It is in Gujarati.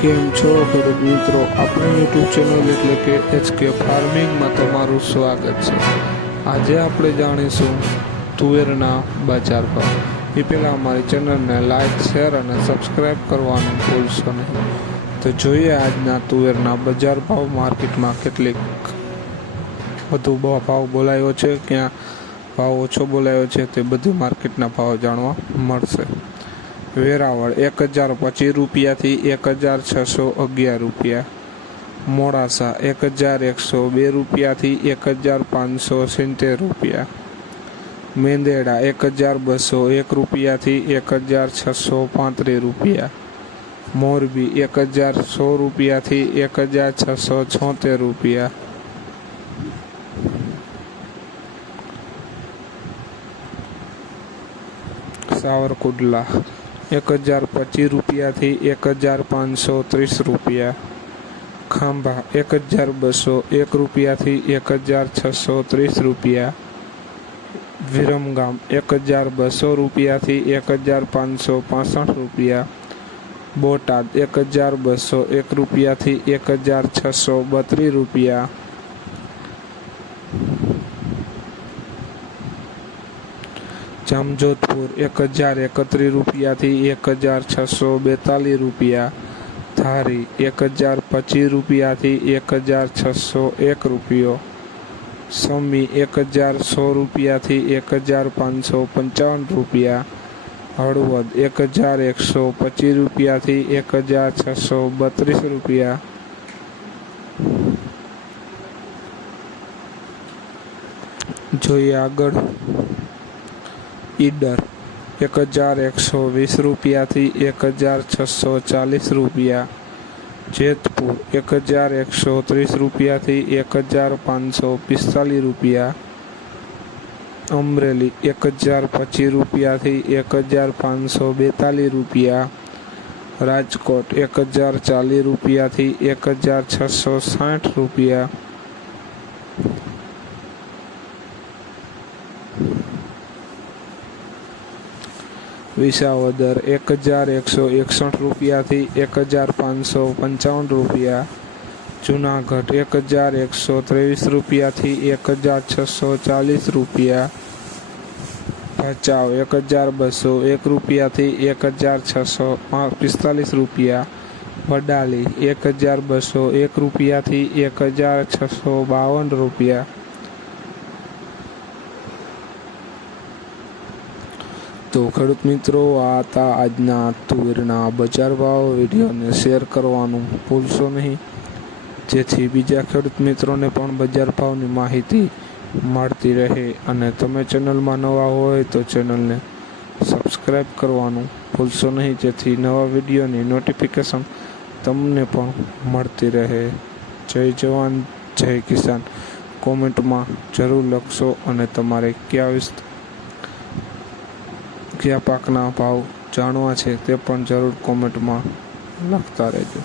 કેમ છો ખેડૂત મિત્રો, આપણી યુટ્યુબ ચેનલ એટલે કે HK ફાર્મિંગમાં તમારું સ્વાગત છે। આજે આપણે જાણીશું તુવેરના બજાર ભાવ। એ પહેલાં અમારી ચેનલને લાઇક, શેર અને સબસ્ક્રાઈબ કરવાનું ભૂલશો નહીં। તો જોઈએ આજના તુવેરના બજાર ભાવ। માર્કેટમાં કેટલીક વધુ ભાવ બોલાયો છે, ક્યાં ભાવ ઓછો બોલાયો છે, તે બધી માર્કેટના ભાવ જાણવા મળશે। વેરાવળ 1025 રૂપિયાથી 1611 રૂપિયા, મોડાસા 1102 રૂપિયાથી 1570 રૂપિયા, મેંદેડા 1201 રૂપિયાથી 1635 રૂપિયા, મોરબી 10100 રૂપિયાથી 1676 રૂપિયા, સાવરકુંડલા 1025 રૂપિયાથી 1530 રૂપિયા, ખાંભા 1201 રૂપિયાથી 1630 રૂપિયા, વિરમગામ 1200 રૂપિયાથી 1565 રૂપિયા, બોટાદ 1201 રૂપિયાથી 1632 રૂપિયા, જામજોધપુર 1031 રૂપિયાથી 1642 રૂપિયા, ધારી 1025 રૂપિયાથી 1601 રૂપિયો, સમી 10100 રૂપિયાથી 1555 રૂપિયા, હળવદ 1125 રૂપિયાથી 1632 રૂપિયા, જોઈએ આગળ ઈડર 1120 રૂપિયાથી 1640 રૂપિયા, જેતપુર 1130 રૂપિયાથી 1545 રૂપિયા, અમરેલી 1025 રૂપિયાથી 1542 રૂપિયા, રાજકોટ 1040 રૂપિયાથી 1660 રૂપિયા, વિસાવદર 1161 રૂપિયાથી 1555 રૂપિયા, જુનાગઢ 1123 રૂપિયાથી 1640 રૂપિયા, ભચાઉ 1201 રૂપિયાથી 1645 રૂપિયા, વડાલી 1201 રૂપિયાથી 1652 રૂપિયા। તો ખેડૂત મિત્રો, આ હતા આજના તુવેરના બજાર ભાવ। વિડીયોને શેર કરવાનું ભૂલશો નહીં, જેથી બીજા ખેડૂત મિત્રોને પણ બજાર ભાવની માહિતી મળતી રહે। અને તમે ચેનલમાં નવા હોય તો ચેનલને સબસ્ક્રાઈબ કરવાનું ભૂલશો નહીં, જેથી નવા વિડીયોની નોટિફિકેશન તમને પણ મળતી રહે। જય જવાન, જય કિસાન કોમેન્ટમાં જરૂર લખશો, અને તમારે કયા પાકના ભાવ જાણવા છે તે પણ જરૂર કોમેન્ટમાં લખતા રહેજો।